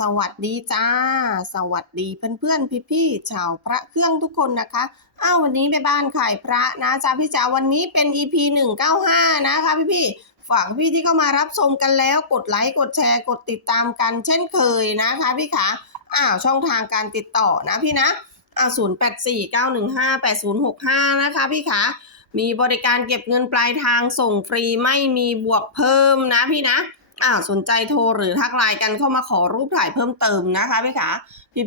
สวัสดีจ้า สวัสดีเพื่อนๆพี่ๆชาวพระเครื่องทุกคนนะคะอ้าววันนี้ไปบ้านขายพระนะจ้าพี่จ๋าวันนี้เป็น EP 195 นะคะพี่ๆฝากพี่ที่เข้ามารับชมกันแล้วกดไลค์กดแชร์กดติดตามกันเช่นเคยนะคะพี่ขาอ้าวช่องทางการติดต่อนะพี่นะอ้าว0849158065 นะคะพี่ขามีบริการเก็บเงินปลายทางส่งฟรีไม่มีบวกเพิ่มนะพี่นะ อ่าสนใจโทรหรือทักไลน์กันเข้ามาขอรูปถ่ายเพิ่มเติมนะคะพี่ขา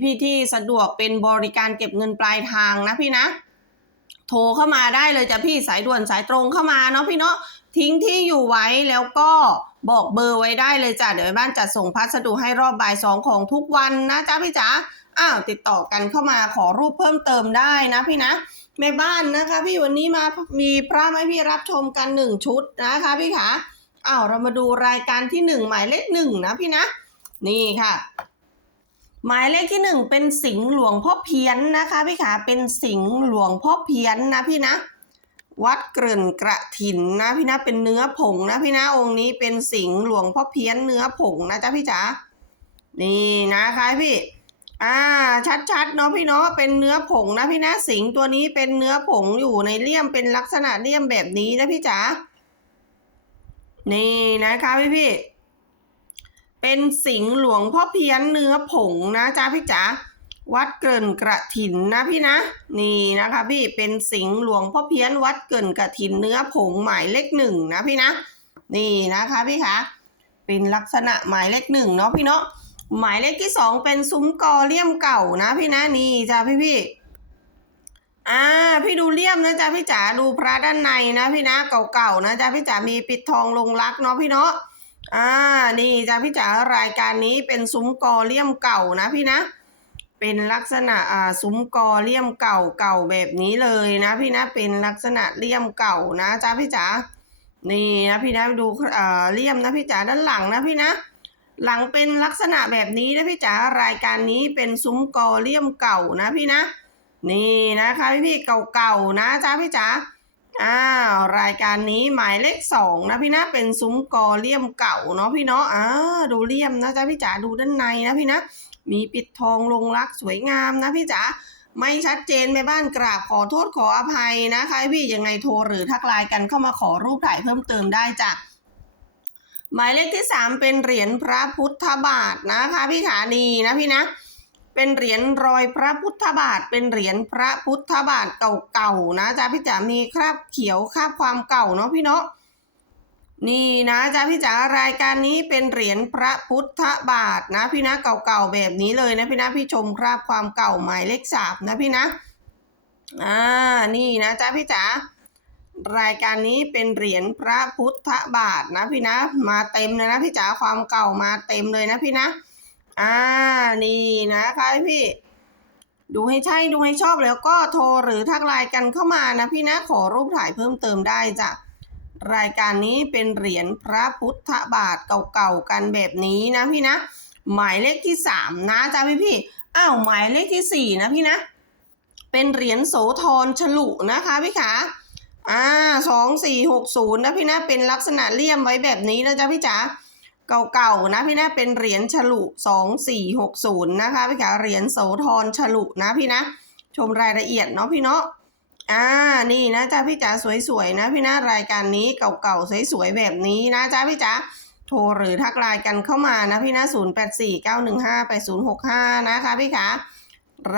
พี่ๆที่สะดวกเป็นบริการเก็บเงินปลายทางนะพี่นะโทรเข้ามาได้เลยจ้ะพี่สายด่วนสายตรงเข้ามาเนาะพี่เนาะทิ้งที่อยู่ไว้แล้วก็บอกเบอร์ไว้ได้เลยจ้ะเดี๋ยวบ้านจัดส่งพัสดุให้รอบบ่ายสองของทุกวันนะจ๊ะพี่จ๋าอ้าวติดต่อกันเข้ามาขอรูปเพิ่มเติมได้นะพี่นะแม่บ้านนะคะ พี่วันนี้มามีพระให้พี่รับชมกันหนึ่งชุดนะคะพี่ขา อ้าวเรามาดูรายการที่หนึ่งหมายเลขหนึ่งนะพี่นะ นี่ค่ะ หมายเลขที่หนึ่งเป็นสิงห์หลวงพ่อเพี้ยนนะคะพี่ขาเป็นสิงห์หลวงพ่อเพี้ยนนะพี่นะวัดเกริ่นกระถินนะพี่นะเป็นเนื้อผงนะพี่นะองค์นี้เป็นสิงห์หลวงพ่อเพี้ยนเนื้อผงนะจ๊ะพี่จ๋านี่นะคะพี่อ่าชัดๆเนาะพี่เนาะเป็นเนื้อผงนะพี่นะสิงห์ตัวนี้เป็นเนื้อผงอยู่ในเลี่ยมเป็นลักษณะเลี่ยมแบบนี้นะพี่จ๋า นี่นะคะพี่พี่ เป็นสิงห์หลวงพ่อเพี้ยนเนื้อผงนะจ๊ะพี่จ๋า วัดเกินกระถินนะพี่นะ นี่นะคะพี่ เป็นสิงห์หลวงพ่อเพี้ยนวัดเกินกระถินเนื้อผงหมายเลขหนึ่งนะพี่นะ นี่นะคะพี่คะ เป็นลักษณะหมายเลขหนึ่งเนาะพี่เนาะ หมายเลขที่สองเป็นซุ้มกอเลี่ยมเก่านะพี่นะ นี่จ้ะพี่พี่ อ่าพี่ดูเลี่ยมนะจ๊ะพี่จ๋าดูพระด้านในนะพี่นะเก่าๆนะจ๊ะพี่จ๋ามีปิดทองลงรักเนาะพี่เนาะอ่านี่จ้ะพี่จ๋ารายการนี้เป็นซุ้มกอเลี่ยมเก่านะพี่นะ เป็นลักษณะอ่าซุ้มกอเลี่ยมเก่าเก่าแบบนี้เลยนะพี่นะเป็นลักษณะเลี่ยมเก่านะจ๊ะพี่จ๋านี่นะพี่นะดูอ่าเลี่ยมนะพี่จ๋าด้านหลังนะพี่นะ หลังเป็นลักษณะแบบนี้นะพี่จ๋ารายการนี้เป็นซุ้มกอเลี่ยมเก่านะพี่นะ นี่นะคะพี่พี่ๆเก่าๆนะจ๊ะพี่จ๋าอ้าวรายการนี้หมายเลขสองนะพี่นะเป็นซุ้มกอเลี่ยมเก่าเนาะพี่เนาะอ่าดูเลี่ยมนะจ๊ะพี่จ๋าดูด้านในนะพี่นะ มีปิดทองลงรักสวยงามนะพี่จ๋าไม่ชัดเจนแม่บ้านกราบขอโทษขออภัยนะคะพี่ยังไงโทรหรือทักไลน์กันเข้ามาขอรูปถ่ายเพิ่มเติมได้จ้ะหมายเลขที่สามเป็นเหรียญพระพุทธบาทนะคะพี่ขานีนะพี่นะ เป็นเหรียญรอยพระพุทธบาท เป็นเหรียญพระพุทธบาทเก่าๆนะจ๊ะพี่จ๋ามีคราบเขียวคราบความเก่าเนาะพี่เนาะนี่นะจ๊ะพี่จ๋ารายการนี้เป็นเหรียญพระพุทธบาทนะพี่นะเก่าๆแบบนี้เลยนะพี่นะพี่ชมคราบความเก่าหมายเลขสามนะพี่นะอ่านี่นะจ๊ะพี่จ๋ารายการนี้เป็นเหรียญพระพุทธบาทนะพี่นะ มาเต็มเลยนะพี่จ๋าความเก่ามาเต็มเลยนะพี่นะ อ่า นี่นะคะพี่ ดูให้ใช่ดูให้ชอบแล้วก็โทรหรือทักไลน์กันเข้ามานะพี่นะขอรูปถ่ายเพิ่มเติมได้จ้ะรายการนี้เป็นเหรียญพระพุทธบาทเก่าๆกันแบบนี้นะพี่นะ หมายเลขที่สามนะจ๊ะพี่พี่อ้าวหมายเลขที่สี่นะพี่นะ เป็นเหรียญโสธรฉลุนะคะพี่ขาอ่าสองสี่หกศูนย์นะพี่นะเป็นลักษณะเลี่ยมไว้แบบนี้นะจ๊ะพี่จ๋า เก่าๆนะพี่นะเป็นเหรียญฉลุสองสี่หกศูนย์นะคะพี่ขาเหรียญโสธรฉลุนะพี่นะ ชมรายละเอียดเนาะพี่เนาะอ่านี่นะจ๊ะพี่จ๋าสวยๆนะพี่นะรายการนี้เก่าๆสวยๆแบบนี้นะจ๊ะพี่จ๋าโทรหรือทักไลน์กันเข้ามานะพี่นะศูนย์แปดสี่เก้าหนึ่งห้าแปดศูนย์หกห้านะคะพี่ขา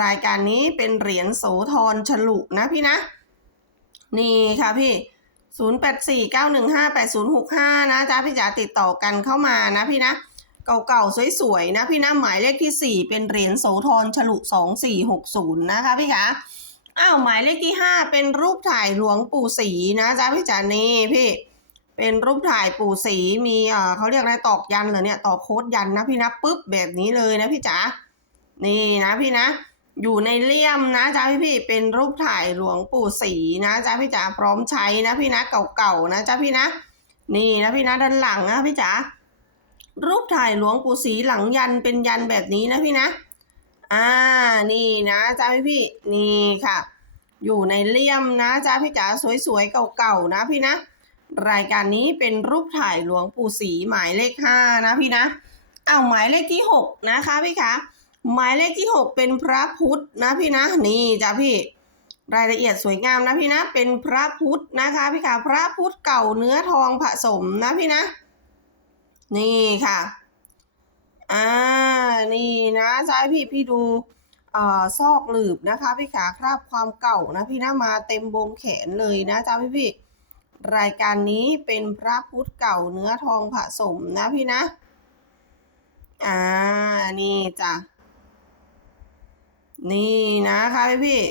รายการนี้เป็นเหรียญโสธรฉลุนะพี่นะ นี่ค่ะพี่ 0849158065 นะจ๊ะพี่จ๋าติดต่อกันเข้ามานะพี่นะ เก่าๆ สวยๆ นะพี่นะ หมายเลขที่ 4 เป็นเหรียญโสธรฉลุ 2460 นะคะพี่คะอ้าวหมายเลขที่ 5 เป็นรูปถ่ายหลวงปู่ศรีนะจ๊ะพี่จ๋านี่พี่ เป็นรูปถ่ายปู่ศรีมีเอ่อเขาเรียกอะไรตอกยันเหรอเนี่ยตอกโค้ดยันนะพี่นะปุ๊บแบบนี้เลยนะพี่จ๋านี่นะพี่นะ อยู่ในเลี่ยมนะจ๊ะพี่พี่เป็นรูปถ่ายหลวงปู่ศรีนะจ๊ะพี่จ๋าพร้อมใช้นะพี่นะเก่าๆนะจ๊ะพี่นะนี่นะพี่นะด้านหลังนะพี่จ๋ารูปถ่ายหลวงปู่ศรีหลังยันเป็นยันแบบนี้นะพี่นะ อ่านี่นะจ๊ะพี่พี่นี่ค่ะ อยู่ในเลี่ยมนะจ๊ะพี่จ๋าสวยๆเก่าๆนะพี่นะ รายการนี้เป็นรูปถ่ายหลวงปู่ศรีหมายเลขห้านะพี่นะเอาหมายเลขที่หกนะคะพี่คะ หมายเลขที่หกเป็นพระพุทธนะพี่นะนี่จ้ะพี่รายละเอียดสวยงามนะพี่นะ เป็นพระพุทธนะคะพี่ค่ะพระพุทธเก่าเนื้อทองผสมนะพี่นะ นี่ค่ะอ่านี่นะซ้าพี่พี่ดูอ่อซอกหลืบนะคะ พี่ขาคราบความเก่านะพี่นะมาเต็มวงแขนเลยนะจ้าพี่พี่รายการนี้เป็นพระพุทธเก่าเนื้อทองผสมนะพี่นะอ่านี่จ้ะ นี่นะคะพี่พี่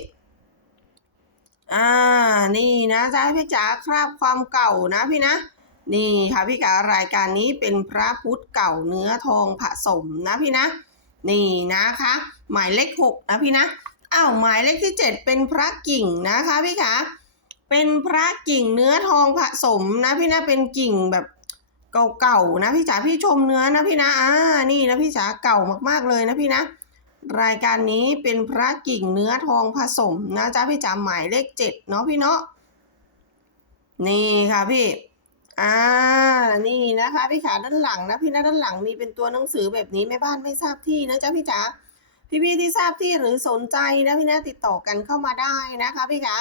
อ่า นี่นะจ๊ะพี่จ๋าคราบความเก่านะพี่นะ นี่ค่ะพี่การายการนี้เป็นพระพุทธเก่าเนื้อทองผสมนะพี่นะ นี่นะคะ หมายเลขหกนะพี่นะอ้าวหมายเลขที่เจ็ดเป็นพระกิ่งนะคะพี่คะเป็นพระกิ่งเนื้อทองผสมนะพี่นะเป็นกิ่งแบบเก่าๆนะพี่จ๋าพี่ชมเนื้อนะพี่นะอ่านี่นะพี่จ๋าเก่ามากๆเลยนะพี่นะ รายการนี้เป็นพระกิ่งเนื้อทองผสมนะจ๊ะพี่จ๋าหมายเลขเจ็ดเนาะพี่เนาะนี่ค่ะพี่อ่านี่นะคะ พี่ขาด้านหลังนะพี่นะด้านหลังมีเป็นตัวหนังสือแบบนี้แม่บ้านไม่ทราบที่นะจ๊ะพี่จ๋าพี่ๆที่ทราบที่หรือสนใจนะพี่นะติดต่อกันเข้ามาได้นะคะพี่ขา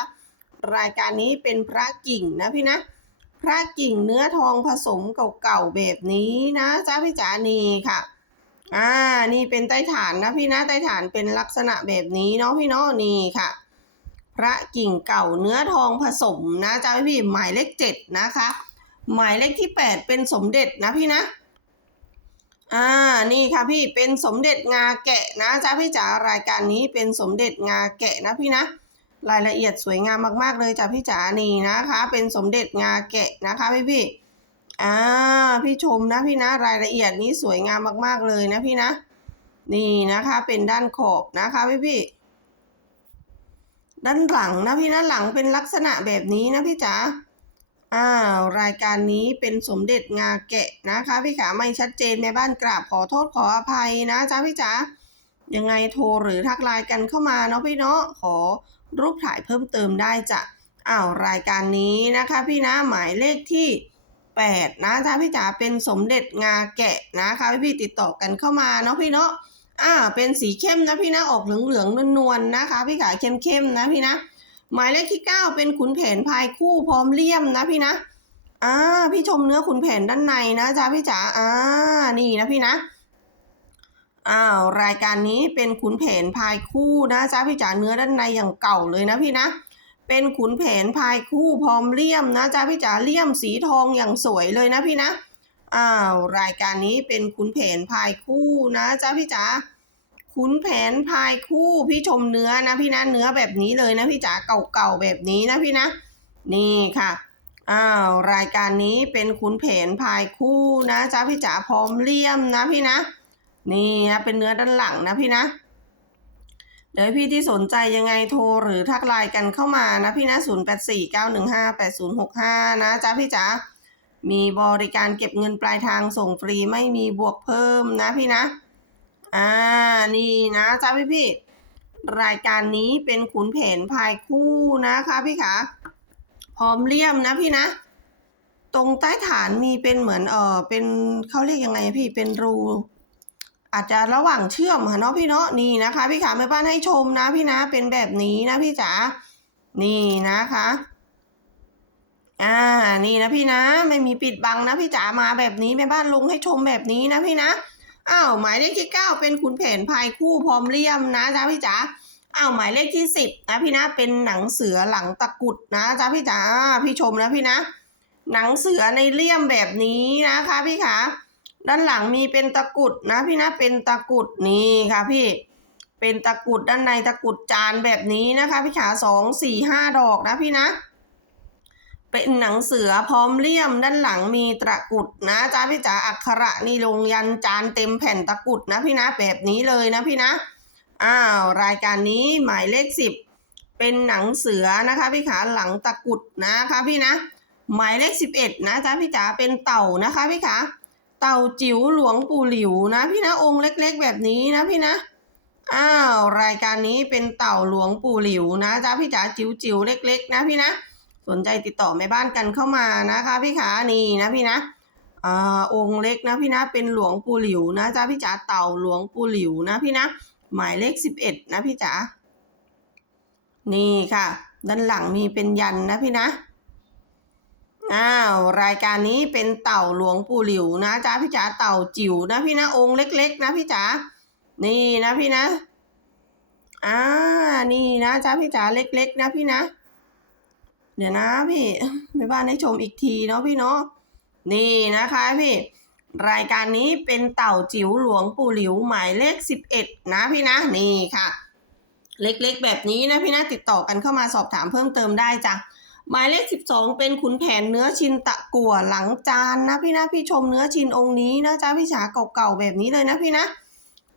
รายการนี้เป็นพระกิ่งนะพี่นะ พระกิ่งเนื้อทองผสมเก่าๆแบบนี้นะจ๊ะพี่จ๋านี่ค่ะ อ่า นี่เป็นใต้ฐานนะพี่นะ ใต้ฐานเป็นลักษณะแบบนี้เนาะพี่เนาะนี่ค่ะ พระกิ่งเก่าเนื้อทองผสมนะจ๊ะพี่หมายเลขเจ็ดนะคะ หมายเลขที่แปดเป็นสมเด็จนะพี่นะอ่า นี่ค่ะพี่เป็นสมเด็จงาแกะนะจ๊ะพี่จ๋ารายการนี้เป็นสมเด็จงาแกะนะพี่นะ รายละเอียดสวยงามมากๆเลยจ้ะพี่จ๋านี่นะคะ เป็นสมเด็จงาแกะนะคะพี่พี่ อ่าพี่ชมนะพี่นะรายละเอียดนี้สวยงามมาก ๆ เลยนะพี่นะ นี่นะคะเป็นด้านขอบนะคะพี่พี่ด้านหลังนะพี่นะหลังเป็นลักษณะแบบนี้นะพี่จ๋าอ้าวรายการนี้เป็นสมเด็จงาแกะนะคะ พี่ขาไม่ชัดเจนแม่บ้านกราบขอโทษขออภัยนะจ๊ะพี่จ๋ายังไงโทรหรือทักไลน์กันเข้ามาเนาะพี่เนาะขอรูปถ่ายเพิ่มเติมได้จ้ะอ้าวรายการนี้นะคะ พี่นะหมายเลขที่ 8 นะจ๊ะพี่จ๋าเป็นสมเด็จงาแกะนะคะพี่พี่ติดต่อกันเข้ามาเนาะพี่เนาะอ่าเป็นสีเข้มนะพี่นะออกเหลืองๆนวลๆนะคะ พี่ขาเข้มๆนะพี่นะ หมายเลขที่ 9 เป็นขุนแผนพายคู่พร้อมเลี่ยมนะพี่นะอ่าพี่ชมเนื้อขุนแผนด้านในนะจ๊ะพี่จ๋าอ่านี่นะพี่นะอ้าวรายการนี้เป็นขุนแผนพายคู่นะจ๊ะพี่จ๋าเนื้อด้านในอย่างเก่าเลยนะพี่นะ เป็นขุนแผนพายคู่พร้อมเลี่ยมนะจ๊ะพี่จ๋าเลี่ยมสีทองอย่างสวยเลยนะพี่นะอ้าวรายการนี้เป็นขุนแผนพายคู่นะจ๊ะพี่จ๋าขุนแผนพายคู่พี่ชมเนื้อนะพี่นะเนื้อแบบนี้เลยนะพี่จ๋าเก่าๆแบบนี้นะพี่นะนี่ค่ะอ้าวรายการนี้เป็นขุนแผนพายคู่นะจ๊ะพี่จ๋าพร้อมเลี่ยมนะพี่นะ นี่นะเป็นเนื้อด้านหลังนะพี่นะ เดี๋ยวพี่ที่สนใจยังไงโทรหรือทักไลน์กันเข้ามานะพี่นะ0 8 4 9 1 5 8 0 6 5นะจ๊ะพี่จ๋ามีบริการเก็บเงินปลายทางส่งฟรีไม่มีบวกเพิ่มนะพี่นะ อ่า นี่นะจ๊ะพี่พี่ รายการนี้เป็นขุนแผนพายคู่นะคะพี่ขาพร้อมเลี่ยมนะพี่นะ ตรงใต้ฐานมีเป็นเหมือนเออเป็นเขาเรียกยังไงพี่เป็นรู อาจจะระหว่างเชื่อมค่ะเนาะพี่เนาะนี่นะคะ พี่ขาแม่บ้านให้ชมนะพี่นะเป็นแบบนี้นะพี่จ๋านี่นะคะอ่านี่นะพี่นะ ไม่มีปิดบังนะพี่จ๋ามาแบบนี้แม่บ้านลงให้ชมแบบนี้นะพี่นะอ้าวหมายเลขที่เก้าเป็นขุนแผนพายคู่พร้อมเลี่ยมนะจ๊ะพี่จ๋าอ้าวหมายเลขที่สิบนะพี่นะเป็นหนังเสือหลังตะกุดนะจ๊ะพี่จ๋าพี่ชมนะพี่นะ หนังเสือในเลี่ยมแบบนี้นะคะ พี่ขา ด้านหลังมีเป็นตะกุดนะพี่นะเป็นตะกุดนี่ค่ะพี่ เป็นตะกุดด้านในตะกุดจานแบบนี้นะคะ พี่ขาสองสี่ห้าดอกนะพี่นะ เป็นหนังเสือพร้อมเลี่ยมด้านหลังมีตะกุดนะจ้าพี่จ๋าอักขระนี่ลงยันจานเต็มแผ่นตะกุดนะพี่นะแบบนี้เลยนะพี่นะอ้าวรายการนี้หมายเลขสิบเป็นหนังเสือนะคะพี่ขาหลังตะกุดนะคะพี่นะ หมายเลขสิบเอ็ดนะจ้าพี่จ๋าเป็นเต่านะคะพี่ขา เต่าจิ๋วหลวงปู่หลิวนะ พี่นะองค์เล็ก ๆ แบบนี้นะพี่นะอ้าวรายการนี้เป็นเต่าหลวงปู่หลิวนะจ้าพี่จ๋าจิ๋วๆเล็ก ๆ นะพี่นะ สนใจติดต่อแม่บ้านกันเข้ามานะคะพี่ขานี่นะพี่นะอ่าองค์เล็กนะพี่นะเป็นหลวงปู่หลิวนะจ๊ะพี่จ๋าเต่าหลวงปู่หลิวนะพี่นะ หมายเลขสิบเอ็ดนะพี่จ๋านี่ค่ะ ด้านหลังมีเป็นยันนะพี่นะ อ้าวรายการนี้เป็นเต่าหลวงปู่หลิวนะจ๊ะพี่จ๋าเต่าจิ๋วนะพี่นะองค์เล็ก ๆ นะพี่จ๋านี่นะพี่นะอ่านี่นะจ๊ะพี่จ๋าเล็ก ๆ นะพี่นะ เดี๋ยวนะพี่ไม่บ้านให้ชมอีกทีเนาะพี่เนาะนี่นะคะพี่ รายการนี้เป็นเต่าจิ๋วหลวงปู่หลิวหมายเลขสิบเอ็ดนะพี่นะนี่ค่ะ เล็กๆแบบนี้นะพี่นะติดต่อกันเข้ามาสอบถามเพิ่มเติมได้จ้ะ หมายเลขสิบสองเป็นขุนแผนเนื้อชินตะกั่วหลังจานนะพี่นะพี่ชมเนื้อชินองค์นี้นะจ๊ะพี่จ๋าเก่าๆแบบนี้เลยนะพี่นะ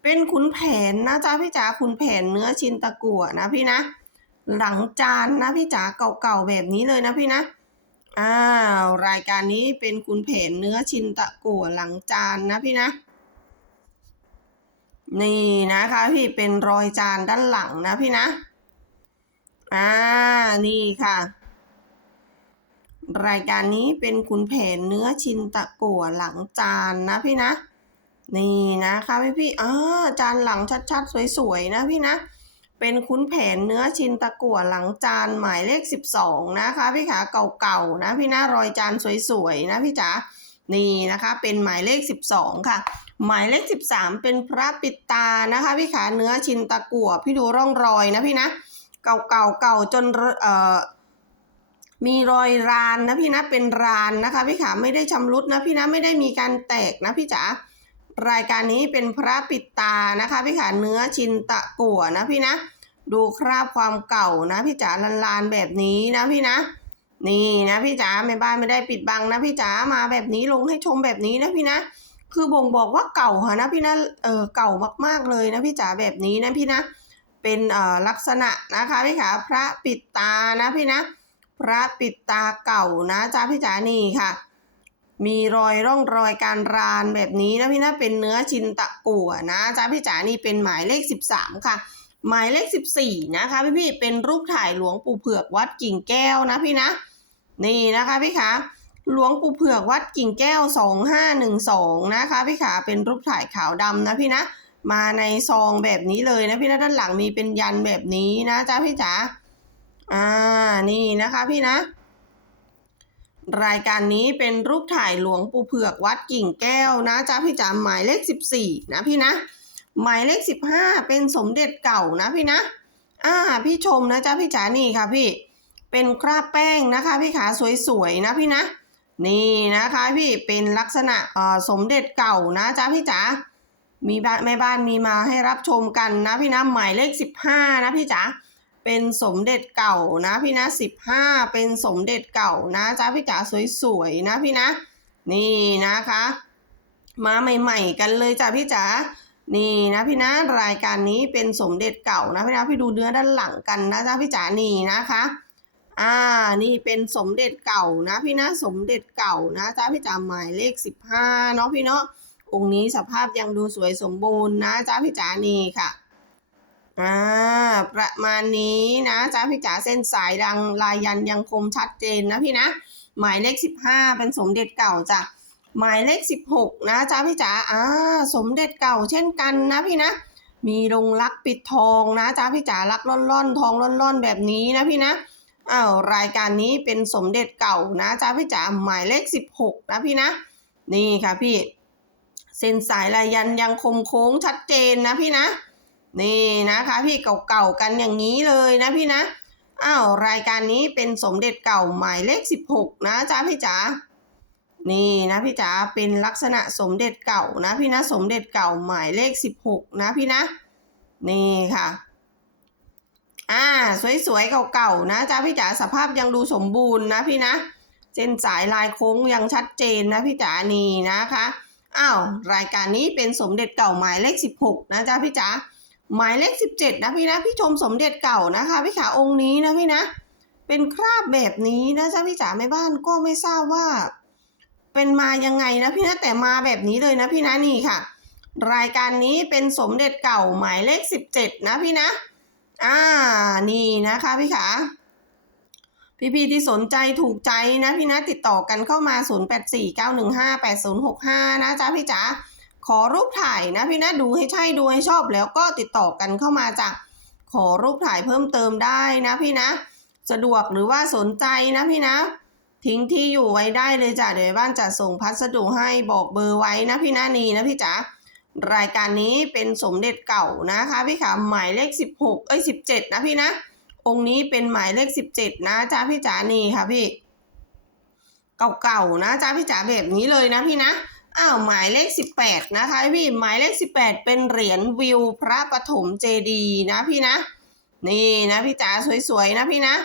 เป็นขุนแผนนะจ๊ะพี่จ๋าขุนแผนเนื้อชินตะกั่วนะพี่นะ หลังจานนะพี่จ๋าเก่าๆแบบนี้เลยนะพี่นะอ้าวรายการนี้เป็นคุณแผนเนื้อชินตะกั่วหลังจานนะพี่นะนี่นะคะพี่เป็นรอยจานด้านหลังนะพี่นะ อ่า นี่ค่ะ รายการนี้เป็นคุณแผนเนื้อชินตะกั่วหลังจานนะพี่นะ นี่นะคะพี่พี่อ่าจานหลังชัดๆ สวยๆ นะพี่นะ เป็นคุ้นแผนเนื้อชินตะกั่วหลังจานหมายเลข 12 นะคะพี่ขาเก่าๆนะพี่นะรอยจานสวยๆ นะพี่จ๋านี่นะคะเป็นหมายเลข 12 ค่ะ หมายเลข 13 เป็นพระปิดตานะคะพี่ขาเนื้อชินตะกั่วพี่ดูร่องรอยนะพี่นะ เก่าๆเก่าจนเอ่อ มีรอยรานนะพี่นะเป็นรานนะคะพี่ขาไม่ได้ชำรุดนะพี่นะไม่ได้มีการแตกนะพี่จ๋ารายการนี้เป็นพระปิดตานะคะพี่ขาเนื้อชินตะกั่วนะพี่นะ ดูคราบความเก่านะพี่จ๋าลานๆแบบนี้นะพี่นะ นี่นะพี่จ๋าแม่บ้านไม่ได้ปิดบังนะพี่จ๋ามาแบบนี้ลงให้ชมแบบนี้นะพี่นะคือบ่งบอกว่าเก่าค่ะนะพี่นะเออเก่ามากๆเลยนะพี่จ๋าแบบนี้นะพี่นะ เป็นเอ่อลักษณะนะคะพี่ขาพระปิดตานะพี่นะ พระปิดตาเก่านะจ้าพี่จ๋านี่ค่ะ มีรอยร่องรอยการรานแบบนี้นะพี่นะเป็นเนื้อชินตะกั่วนะจ้าพี่จ๋านี่เป็นหมายเลข 13 ค่ะ หมายเลข 14 นะคะพี่พี่เป็นรูปถ่ายหลวงปู่เผือกวัดกิ่งแก้วนะพี่นะ นี่นะคะพี่ขาหลวงปู่เผือกวัดกิ่งแก้ว 2512 นะคะพี่ขาเป็นรูปถ่ายขาวดำนะพี่นะ มาในซองแบบนี้เลยนะพี่นะด้านหลังมีเป็นยันแบบนี้นะจ้าพี่จ๋า อ่า นี่นะคะพี่นะ รายการนี้เป็นรูปถ่ายหลวงปู่เผือกวัดกิ่งแก้วนะจ้าพี่จ๋าหมายเลข 14 นะพี่นะ หมายเลข 15 เป็นสมเด็จเก่านะพี่นะ อ่า พี่ชมนะจ้าพี่จ๋านี่ค่ะพี่ เป็นคราบแป้งนะคะ พี่ขาสวยๆนะพี่นะ นี่นะคะพี่เป็นลักษณะเอ่อสมเด็จเก่านะจ้าพี่จ๋ามีบ้านแม่บ้านมีมาให้รับชมกันนะพี่นะหมายเลข 15 นะพี่จ๋า เป็นสมเด็จเก่านะพี่นะสิบห้าเป็นสมเด็จเก่านะจ้าพี่จ๋าสวยๆนะพี่นะ นี่นะคะ มาใหม่ๆกันเลยจ้าพี่จ๋านี่นะพี่นะรายการนี้เป็นสมเด็จเก่านะพี่นะพี่ดูเนื้อด้านหลังกันนะจ้าพี่จ๋านี่นะคะอ่านี่เป็นสมเด็จเก่านะพี่นะสมเด็จเก่านะจ้าพี่จ๋าหมายเลขสิบห้าเนาะพี่เนาะองค์นี้สภาพยังดูสวยสมบูรณ์นะจ้าพี่จ๋านี่ค่ะ อ่าประมาณนี้นะจ้าพี่จ๋าเส้นสายดังลายยันยังคมชัดเจนนะพี่นะ หมายเลขสิบห้าเป็นสมเด็จเก่าจ้ะหมายเลขสิบหกนะจ้าพี่จ๋าอ่าสมเด็จเก่าเช่นกันนะพี่นะ มีลงลักปิดทองนะจ้าพี่จ๋าลักล่อนล่อนๆ ทองล่อนล่อนๆ แบบนี้นะพี่นะอ้าวรายการนี้เป็นสมเด็จเก่านะจ้าพี่จ๋าหมายเลขสิบหกนะพี่นะ นี่ค่ะพี่ เส้นสายลายยันยังคมโค้งชัดเจนนะพี่นะ นี่นะคะพี่เก่าๆกันอย่างนี้เลยนะพี่นะอ้าวรายการนี้เป็นสมเด็จเก่าหมายเลข 16 นะจ้าพี่จ๋านี่นะพี่จ๋าเป็นลักษณะสมเด็จเก่านะพี่นะสมเด็จเก่าหมายเลข 16 นะพี่นะ นี่ค่ะอ่าสวยๆเก่าๆนะจ้าพี่จ๋าสภาพยังดูสมบูรณ์นะพี่นะเส้นสายลายโค้งยังชัดเจนนะพี่จ๋านี่นะคะอ้าวรายการนี้เป็นสมเด็จเก่าหมายเลข 16 นะจ้าพี่จ๋า หมายเลขสิบเจ็ดนะพี่นะพี่ชมสมเด็จเก่านะคะพี่ขาองค์นี้นะพี่นะ เป็นคราบแบบนี้นะจ๊ะพี่จ๋าแม่บ้านก็ไม่ทราบว่า เป็นมายังไงนะพี่นะแต่มาแบบนี้เลยนะพี่นะนี่ค่ะ รายการนี้เป็นสมเด็จเก่าหมายเลขสิบเจ็ดนะพี่นะอ่านี่นะคะพี่ขาพี่ๆที่สนใจถูกใจนะพี่นะติดต่อกันเข้ามา 0849158065 นะจ๊ะพี่จ๋า ขอรูปถ่ายนะพี่นะดูให้ใช่ดูให้ชอบแล้วก็ติดต่อกันเข้ามาจ้ะขอรูปถ่ายเพิ่มเติมได้นะพี่นะ สะดวกหรือว่าสนใจนะพี่นะ ทิ้งที่อยู่ไว้ได้เลยจ้ะเดี๋ยวบ้านจะส่งพัสดุให้บอกเบอร์ไว้นะพี่นานีนะพี่จ๋ารายการนี้เป็นสมเด็จเก่านะคะพี่ขาหมายเลขสิบหกเอ้ยสิบเจ็ดนะพี่นะ องค์นี้เป็นหมายเลขสิบเจ็ดนะจ้าพี่จ๋านี่ค่ะพี่ เก่าๆนะจ้าพี่จ๋าแบบนี้เลยนะพี่นะ อ้าวหมายเลขสิบแปดนะคะพี่หมายเลขสิบแปดเป็นเหรียญวิวพระปฐมเจดีนะพี่นะ นี่นะพี่จ๋าสวยๆนะพี่นะ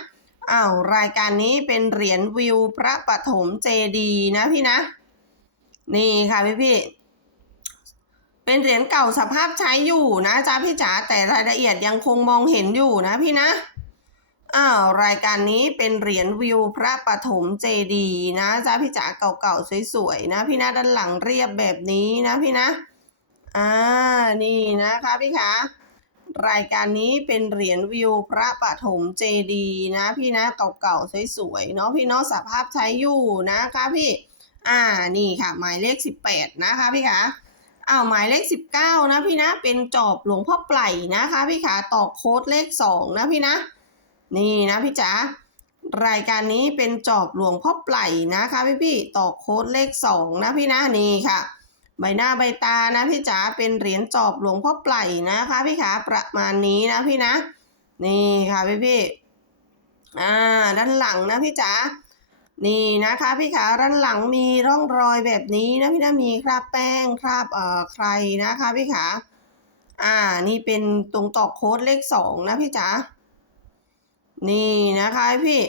อ้าวรายการนี้เป็นเหรียญวิวพระปฐมเจดีนะพี่นะ นี่ค่ะพี่พี่ๆเป็นเหรียญเก่าสภาพใช้อยู่นะจ๊ะพี่จ๋าแต่รายละเอียดยังคงมองเห็นอยู่นะพี่นะ อ้าวรายการนี้เป็นเหรียญวิวพระปฐมเจดีนะจ๊ะพี่จ๋าเก่าๆสวยๆนะพี่นะด้านหลังเรียบแบบนี้นะพี่นะอ่านี่นะคะพี่คะรายการนี้เป็นเหรียญวิวพระปฐมเจดีนะพี่นะเก่าๆสวยๆเนาะพี่เนาะสภาพใช้อยู่นะคะพี่อ่านี่ค่ะหมายเลขสิบแปดนะคะพี่คะอ้าวหมายเลขสิบเก้านะพี่นะเป็นจอบหลวงพ่อไปล่นะคะพี่ขาต่อโค้ดเลขสองนะพี่นะ นี่นะพี่จ๋ารายการนี้เป็นจอบหลวงพ่อไปล่นะคะพี่พี่ๆตอกโค้ดเลขสองนะพี่นะนี่ค่ะ ใบหน้าใบตานะพี่จ๋าเป็นเหรียญจอบหลวงพ่อไปล่นะคะ พี่ขาประมาณนี้นะพี่นะ นี่ค่ะพี่พี่อ่าด้านหลังนะพี่จ๋านี่นะคะ พี่ขาด้านหลังมีร่องรอยแบบนี้นะพี่นะมีคราบแป้งคราบเอ่อใครนะคะพี่ขาอ่านี่เป็นตรงตอกโค้ดเลขสองนะพี่จ๋า นี่นะคะพี่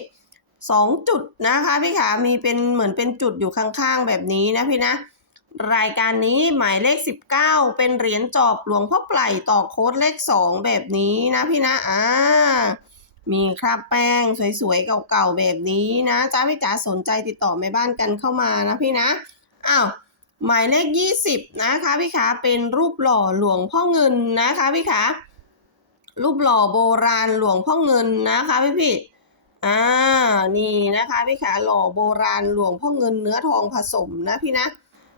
สองจุดนะคะพี่ขามีเป็นเหมือนเป็นจุดอยู่ข้างๆแบบนี้นะพี่นะ รายการนี้หมายเลข 19 เป็นเหรียญจอบหลวงพ่อไปล่ต่อโค้ดเลข 2 แบบนี้นะพี่นะอ่ามีคราบแป้งสวยๆเก่าๆแบบนี้นะจ้าพี่จ๋าสนใจติดต่อแม่บ้านกันเข้ามานะพี่นะอ้าวหมายเลข 20 นะคะพี่ขาเป็นรูปหล่อหลวงพ่อเงินนะคะพี่ขา รูปหล่อโบราณหลวงพ่อเงินนะคะพี่พี่อ่า นี่นะคะพี่ขาหล่อโบราณหลวงพ่อเงินเนื้อทองผสมนะพี่นะ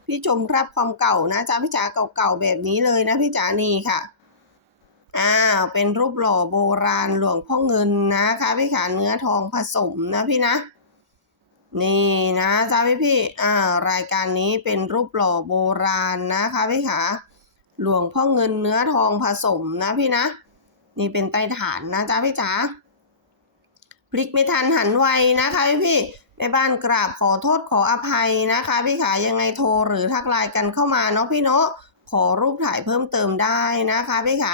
พี่ชมรับความเก่านะจ้าพี่จ๋าเก่าๆแบบนี้เลยนะพี่จ๋านี่ค่ะอ้าเป็นรูปหล่อโบราณหลวงพ่อเงินนะคะพี่ขาเนื้อทองผสมนะพี่นะนี่นะจ้าพี่พี่อ่ารายการนี้เป็นรูปหล่อโบราณนะคะพี่ขาหลวงพ่อเงินเนื้อทองผสมนะพี่นะ นี่เป็นใต้ฐานนะจ้าพี่จ๋าพลิกไม่ทันหันไวนะคะพี่พี่แม่บ้านกราบขอโทษขออภัยนะคะ พี่ขายังไงโทรหรือทักไลน์กันเข้ามาเนาะพี่เนาะขอรูปถ่ายเพิ่มเติมได้นะคะพี่ขา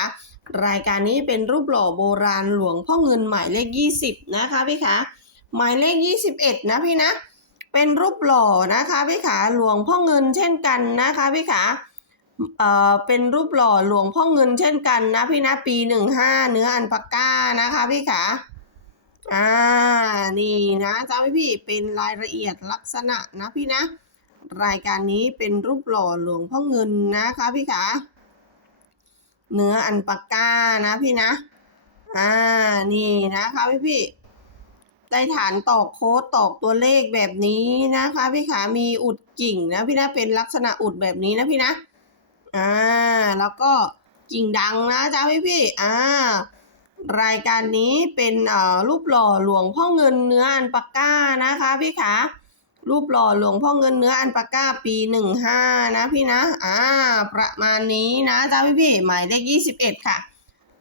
รายการนี้เป็นรูปหล่อโบราณหลวงพ่อเงินหมายเลข 20 นะคะพี่ขาหมายเลข 21 นะพี่นะ เป็นรูปหล่อนะคะพี่ขาหลวงพ่อเงินเช่นกันนะคะพี่ขา เอ่อเป็นรูปหล่อหลวงพ่อเงินเช่นกันนะพี่นะปี15เนื้ออันปาก้านะคะพี่ขาอ่านี่นะจ้าพี่พี่เป็นรายละเอียดลักษณะนะพี่นะ รายการนี้เป็นรูปหล่อหลวงพ่อเงินนะคะพี่ขาเนื้ออันปาก้านะพี่นะอ่านี่นะคะพี่พี่ได้ฐานตอกโค้ดตอกตัวเลขแบบนี้นะคะพี่ขามีอุดกิ่งนะพี่นะเป็นลักษณะอุดแบบนี้นะพี่นะ อ่า แล้วก็กิ่งดังนะจ้าพี่พี่อ่า รายการนี้เป็นเอ่อรูปหล่อหลวงพ่อเงินเนื้ออันปาก้านะคะพี่ขารูปหล่อหลวงพ่อเงินเนื้ออันปาก้าปีหนึ่งห้านะพี่นะ อ่า ประมาณนี้นะจ้าพี่พี่หมายเลขยี่สิบเอ็ดค่ะ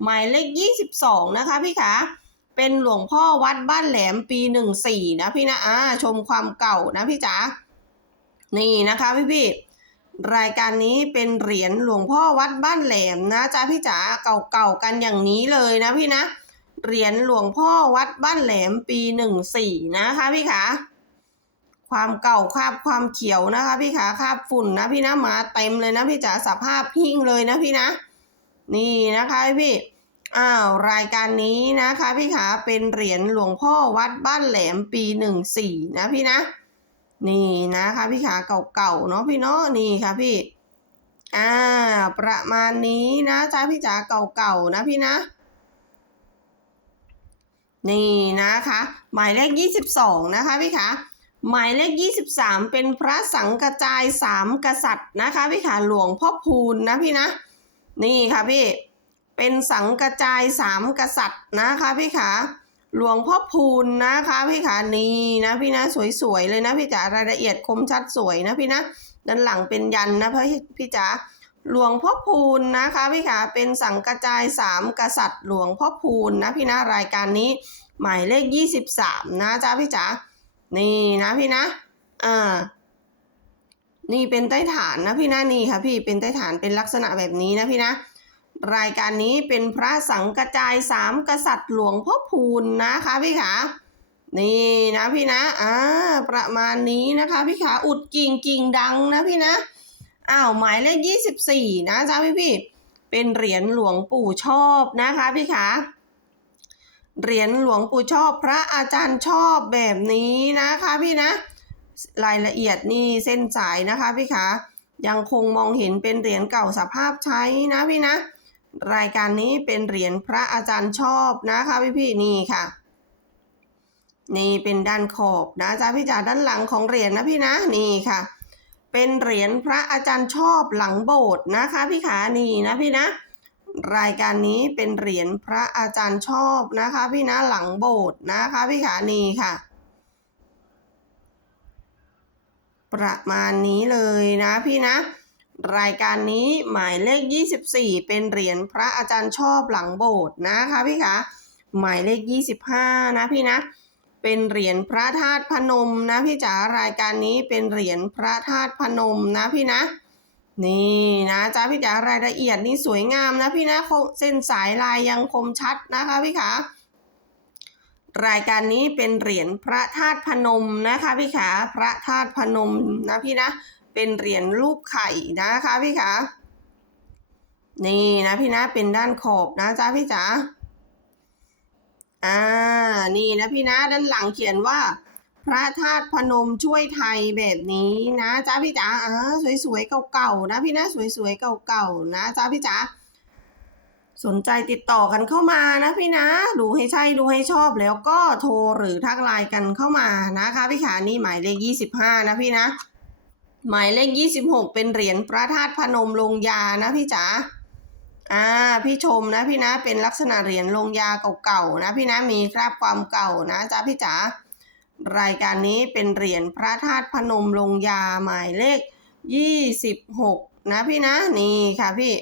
หมายเลขยี่สิบสองนะคะพี่ขาเป็นหลวงพ่อวัดบ้านแหลมปีหนึ่งสี่นะพี่นะ อ่า ชมความเก่านะพี่จ๋า นี่นะคะพี่พี่ รายการนี้เป็นเหรียญหลวงพ่อวัดบ้านแหลมนะจ๊ะพี่จ๋าเก่าๆกันอย่างนี้เลยนะพี่นะเหรียญหลวงพ่อวัดบ้านแหลมปีหนึ่งสี่นะคะพี่ขาความเก่าคราบความเขียวนะคะ พี่ขาคราบฝุ่นนะพี่นะมาเต็มเลยนะพี่จ๋าสภาพหิ้งเลยนะพี่นะ นี่นะคะพี่อ้าวรายการนี้นะคะ พี่ขาเป็นเหรียญหลวงพ่อวัดบ้านแหลมปีหนึ่งสี่นะพี่นะ นี่นะคะพี่ขาเก่าๆเนาะพี่เนาะนี่ค่ะพี่ อ่า ประมาณนี้นะจ้าพี่จ๋าเก่าๆนะพี่นะ นี่นะคะ หมายเลข22นะคะพี่คะหมายเลข 23 เป็นพระสังกระจายสามกษัตริย์นะคะพี่คะหลวงพ่อพูนนะพี่นะ นี่ค่ะพี่ เป็นสังกระจายสามกษัตริย์นะคะพี่ขา หลวงพ่อพูนนะคะพี่ขานีนะพี่นะสวยๆเลยนะพี่จ๋ารายละเอียดคมชัดสวยนะพี่นะด้านหลังเป็นยันนะพี่พี่จ๋าหลวงพ่อพูนนะคะพี่ขาเป็นสังกระจายสามกษัตริย์หลวงพ่อพูนนะพี่นะรายการนี้หมายเลขยี่สิบสามนะจ๊ะพี่จ๋านี่นะพี่นะอ่านี่เป็นใต้ฐานนะพี่นะนี่ค่ะพี่เป็นใต้ฐานเป็นลักษณะแบบนี้นะพี่นะ รายการนี้เป็นพระสังกระจายสามกษัตริย์หลวงพ่อพูนนะคะพี่ขานี่นะพี่นะอ่าประมาณนี้นะคะพี่ขาอุดกิ่งกิ่งดังนะพี่นะอ้าวหมายเลขยี่สิบสี่นะจ๊ะพี่พี่เป็นเหรียญหลวงปู่ชอบนะคะพี่ขาเหรียญหลวงปู่ชอบพระอาจารย์ชอบแบบนี้นะคะพี่นะ รายละเอียดนี่เส้นสายนะคะพี่ขายังคงมองเห็นเป็นเหรียญเก่าสภาพใช้นะพี่นะ รายการนี้เป็นเหรียญพระอาจารย์ชอบนะคะพี่พี่นี่ค่ะ นี่เป็นด้านขอบนะจ๊ะพี่จ๋าด้านหลังของเหรียญนะพี่นะนี่ค่ะ เป็นเหรียญพระอาจารย์ชอบหลังโบสถ์นะคะพี่ขานี่นะพี่นะ รายการนี้เป็นเหรียญพระอาจารย์ชอบนะคะ พี่นะหลังโบสถ์นะคะพี่ขานี่ค่ะ ประมาณนี้เลยนะพี่นะ รายการนี้หมายเลข 24 เป็นเหรียญพระอาจารย์ชอบหลังโบสถ์นะคะพี่คะหมายเลข 25 นะพี่นะ เป็นเหรียญพระธาตุพนมนะพี่จ๋ารายการนี้เป็นเหรียญพระธาตุพนมนะพี่นะ นี่นะจ๊ะพี่จ๋ารายละเอียดนี่สวยงามนะพี่นะเส้นสายลายยังคมชัดนะคะพี่คะรายการนี้เป็นเหรียญพระธาตุพนมนะคะพี่ขาพระธาตุพนมนะพี่นะ เป็นเหรียญรูปไข่นะคะพี่ขานี่นะพี่นะเป็นด้านขอบนะจ๊ะพี่จ๋าอ่านี่นะพี่นะด้านหลังเขียนว่า พระธาตุพนมช่วยไทยแบบนี้นะจ๊ะพี่จ๋าอ่าสวยๆเก่าๆนะพี่นะสวยๆเก่าๆนะจ๊ะพี่จ๋าสนใจติดต่อกันเข้ามานะพี่นะ ดูให้ใช่ดูให้ชอบแล้วก็โทรหรือทักไลน์กันเข้ามานะคะพี่ขานี่หมายเลขยี่สิบห้านะพี่นะ หมายเลขยี่สิบหกเป็นเหรียญพระธาตุพนมลงยานะพี่จ๋าอ่าพี่ชมนะพี่นะเป็นลักษณะเหรียญลงยาเก่าๆนะพี่นะมีคราบความเก่านะจ๊ะพี่จ๋ารายการนี้เป็นเหรียญพระธาตุพนมลงยาหมายเลขยี่สิบหกนะพี่นะนี่ค่ะพี่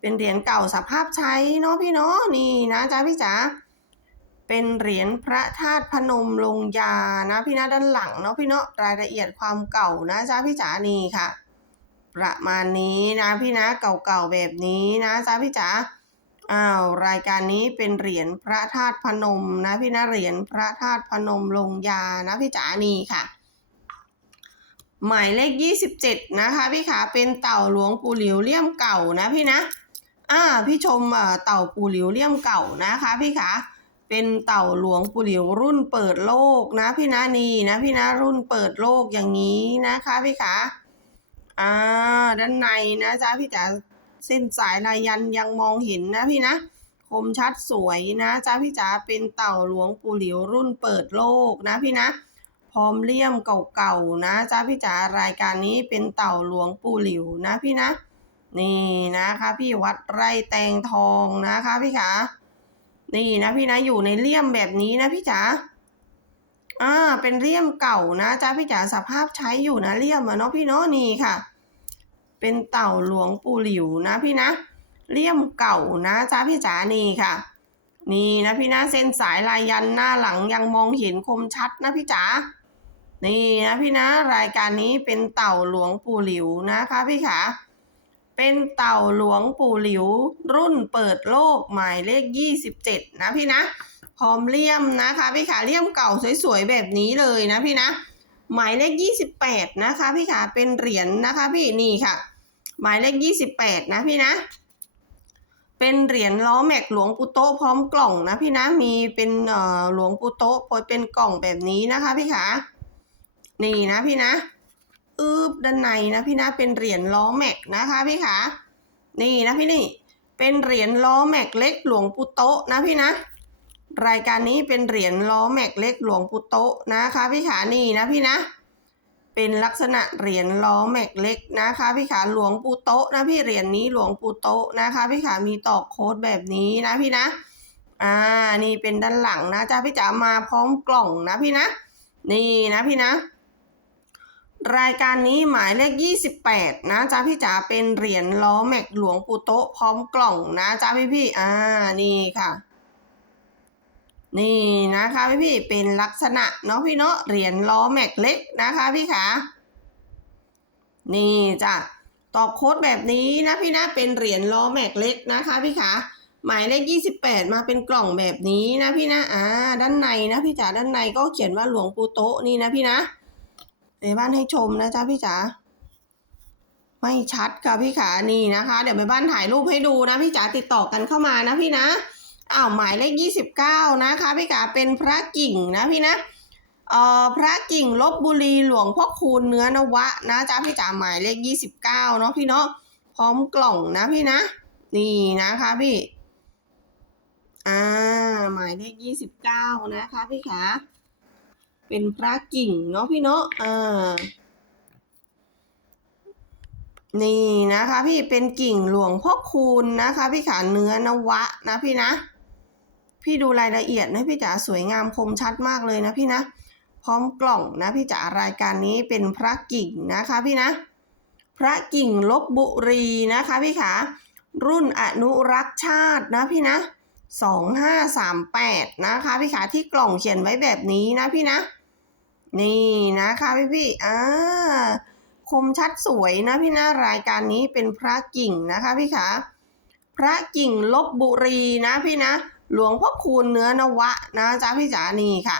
เป็นเหรียญเก่าสภาพใช้เนาะพี่เนาะนี่นะจ๊ะพี่จ๋า เป็นเหรียญพระธาตุพนมลงยานะพี่นะด้านหลังเนาะพี่เนาะรายละเอียดความเก่านะจ๊ะพี่จ๋านี่ค่ะ ประมาณนี้นะพี่นะเก่าๆแบบนี้นะจ๊ะพี่จ๋าอ้าวรายการนี้เป็นเหรียญพระธาตุพนมนะพี่นะเหรียญพระธาตุพนมลงยานะพี่จ๋านี่ค่ะ หมายเลขยี่สิบเจ็ดนะคะพี่ขาเป็นเต่าหลวงปู่หลิวเลี่ยมเก่านะพี่นะอ่าพี่ชมเอ่อเต่าปูหลิวเลี่ยมเก่านะคะพี่คะ เป็นเต่าหลวงปูหลิวรุ่นเปิดโลกนะพี่นะนี่นะพี่นะรุ่นเปิดโลกอย่างนี้นะคะพี่คะอ่าด้านในนะจ๊ะพี่จ๋าเส้นสายลายยันยังมองเห็นนะพี่นะคมชัดสวยนะจ๊ะพี่จ๋าเป็นเต่าหลวงปูหลิวรุ่นเปิดโลกนะพี่นะ พร้อมเลี่ยมเก่าๆนะจ๊ะพี่จ๋ารายการนี้เป็นเต่าหลวงปู่หลิวนะพี่นะ นี่นะคะ พี่วัดไร่แตงทองนะคะพี่ขา นี่นะพี่นะอยู่ในเลี่ยมแบบนี้นะพี่จ๋าอ่าเป็นเลี่ยมเก่านะจ๊ะพี่จ๋าสภาพใช้อยู่นะเลี่ยมอะเนาะพี่เนาะนี่ค่ะ เป็นเต่าหลวงปู่หลิวนะพี่นะเลี่ยมเก่านะจ๊ะพี่จ๋านี่ค่ะ นี่นะพี่นะเส้นสายลายยันหน้าหลังยังมองเห็นคมชัดนะพี่จ๋านี่นะพี่นะรายการนี้เป็นเต่าหลวงปู่หลิวนะคะพี่ขา เป็นเต่าหลวงปู่หลิว รุ่นเปิดโลกหมายเลข 27 นะพี่นะพร้อมเลี่ยมนะคะพี่ขาเลี่ยมเก่าสวยๆแบบนี้เลยนะพี่นะ หมายเลข 28 นะคะพี่ขาเป็นเหรียญนะคะพี่นี่ค่ะ หมายเลข 28 นะพี่นะ เป็นเหรียญล้อแม็กหลวงปู่โตพร้อมกล่องนะพี่นะมีเป็นเอ่อหลวงปู่โตโปรยเป็นกล่องแบบนี้นะคะพี่ขานี่นะพี่นะ อืบด้านในนะพี่นะเป็นเหรียญล้อแม็กนะคะพี่ขานี่นะพี่นี่เป็นเหรียญล้อแม็กเล็กหลวงปู่โตะนะพี่นะ รายการนี้เป็นเหรียญล้อแม็กเล็กหลวงปู่โตะนะคะพี่ขานี่นะพี่นะ เป็นลักษณะเหรียญล้อแม็กเล็กนะคะพี่ขาหลวงปู่โตะนะพี่เหรียญนี้หลวงปู่โตะนะคะพี่ขามีตอกโค้ดแบบนี้นะพี่นะอ่านี่เป็นด้านหลังนะจ๊ะพี่จ๋ามาพร้อมกล่องนะพี่นะ นี่นะพี่นะ รายการนี้หมายเลข 28 นะจ๊ะพี่จ๋าเป็นเหรียญล้อแม็กหลวงปู่โตะพร้อมกล่องนะจ๊ะพี่พี่อ่านี่ค่ะ นี่นะคะพี่พี่เป็นลักษณะเนาะพี่เนาะเหรียญล้อแม็กเล็กนะคะพี่ขานี่จ้ะตอกโค้ดแบบนี้นะพี่นะเป็นเหรียญล้อแม็กเล็กนะคะพี่ขาหมายเลข 28 มาเป็นกล่องแบบนี้นะพี่นะอ่าด้านในนะพี่จ๋าด้านในก็เขียนว่าหลวงปู่โตะนี่นะพี่นะ ในบ้านให้ชมนะจ๊ะพี่จ๋าไม่ชัดค่ะพี่ขานี่นะคะ เดี๋ยวไปบ้านถ่ายรูปให้ดูนะพี่จ๋าติดต่อกันเข้ามานะพี่นะอ้าวหมายเลขยี่สิบเก้านะคะพี่กาเป็นพระกิ่งนะพี่นะเอ่อพระกิ่งลบบุรีหลวงพ่อคูณเนื้อนวะนะจ๊ะพี่จ๋าหมายเลขยี่สิบเก้าเนาะพี่เนาะพร้อมกล่องนะพี่นะ นี่นะคะพี่อ่าหมายเลขยี่สิบเก้านะคะพี่ขา เป็นพระกิ่งเนาะพี่เนาะอ่านี่นะคะ พี่เป็นกิ่งหลวงพ่อคูณนะคะ พี่ขาเนื้อนวะนะพี่นะ พี่ดูรายละเอียดนะพี่จ๋าสวยงามคมชัดมากเลยนะพี่นะ พร้อมกล่องนะพี่จ๋ารายการนี้เป็นพระกิ่งนะคะพี่นะ พระกิ่งลบบุรีนะคะ พี่ขารุ่นอนุรักษ์ชาตินะพี่นะสองห้าสามแปดนะคะ พี่ขาที่กล่องเขียนไว้แบบนี้นะพี่นะ นี่นะคะพี่พี่อ่าคมชัดสวยนะพี่นะรายการนี้เป็นพระกิ่งนะคะพี่ขาพระกิ่งลบบุรีนะพี่นะ หลวงพ่อคูณเนื้อนวะนะจ๊ะพี่จ๋านี่ค่ะ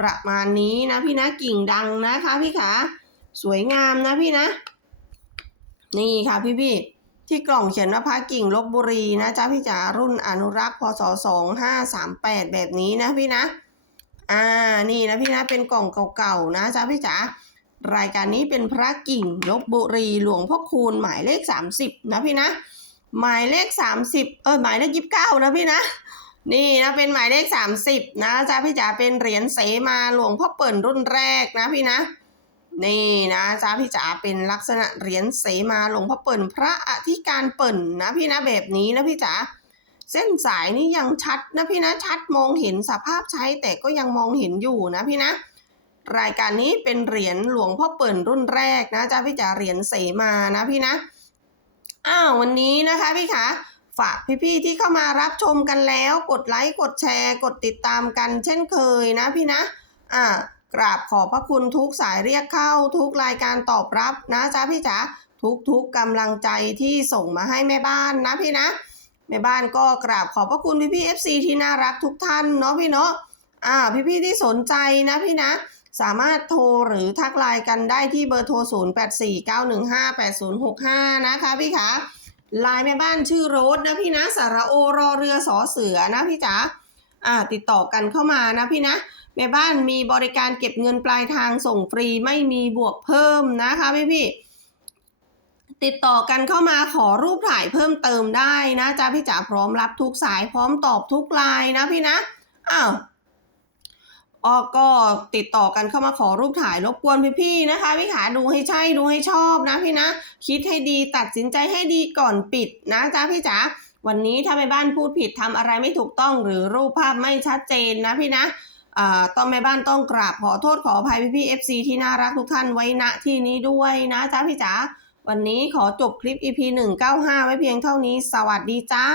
ประมาณนี้นะพี่นะกิ่งดังนะคะพี่ขาสวยงามนะพี่นะ นี่ค่ะพี่พี่ที่กล่องเขียนว่าพระกิ่งลบบุรีนะจ๊ะพี่จ๋ารุ่นอนุรักษ์พศสองห้าสามแปดแบบนี้นะพี่นะ อ่านี่นะพี่นะเป็นกล่องเก่าๆนะจ๊ะพี่จ๋ารายการนี้เป็นพระกิ่งลบบุรีหลวงพ่อคูณหมายเลขสามสิบนะพี่นะ หมายเลขสามสิบเออหมายเลขยี่สิบเก้านะพี่นะ นี่นะเป็นหมายเลขสามสิบนะจ๊ะพี่จ๋าเป็นเหรียญเสมาหลวงพ่อเปิ่นรุ่นแรกนะพี่นะนี่นะจ๊ะพี่จ๋าเป็นลักษณะเหรียญเสมาหลวงพ่อเปิ่นพระอธิการเปิ่นนะพี่นะแบบนี้นะพี่จ๋า เส้นสายนี่ยังชัดนะพี่นะชัดมองเห็นสภาพใช้แต่ก็ยังมองเห็นอยู่นะพี่นะ รายการนี้เป็นเหรียญหลวงพ่อเปิ่นรุ่นแรกนะจ๊ะพี่จ๋าเหรียญเสมานะพี่นะอ้าววันนี้นะคะพี่คะฝากพี่ๆที่เข้ามารับชมกันแล้ว กดไลค์กดแชร์ กดติดตามกันเช่นเคยนะพี่นะอ่ากราบขอบพระคุณทุกสายเรียกเข้า ทุกรายการตอบรับนะจ๊ะพี่จ๋าทุกๆกำลังใจที่ส่งมาให้แม่บ้านนะพี่นะ แม่บ้านก็กราบขอบพระคุณพี่ๆ FC ที่น่ารักทุกท่านเนาะพี่เนาะอ่าพี่ๆที่สนใจนะพี่นะสามารถโทรหรือทักไลน์กันได้ที่เบอร์โทร 0849158065 นะคะพี่คะไลน์แม่บ้านชื่อโรสนะพี่นะสาระโอรอเรือสอเสือนะพี่จ๋าอ่าติดต่อกันเข้ามานะพี่นะแม่บ้านมีบริการเก็บเงินปลายทางส่งฟรีไม่มีบวกเพิ่มนะคะพี่พี่ ติดต่อกันเข้ามาขอรูปถ่ายเพิ่มเติมได้นะจ๊ะพี่จ๋าพร้อมรับทุกสายพร้อมตอบทุกไลน์นะพี่นะอ้าวออก็ติดต่อกันเข้ามาขอรูปถ่ายรบกวนพี่ๆนะคะพี่ขาดูให้ใช่ดูให้ชอบนะพี่นะ คิดให้ดีตัดสินใจให้ดีก่อนปิดนะจ๊ะพี่จ๋าวันนี้ถ้าแม่บ้านพูดผิดทำอะไรไม่ถูกต้องหรือรูปภาพไม่ชัดเจนนะพี่นะอ่าต้องแม่บ้านต้องกราบขอโทษขออภัยพี่พี่ FC ที่น่ารักทุกท่านไว้ณที่นี้ด้วยนะจ๊ะพี่จ๋า วันนี้ขอจบคลิป EP 195 ไว้เพียงเท่านี้ สวัสดีจ้า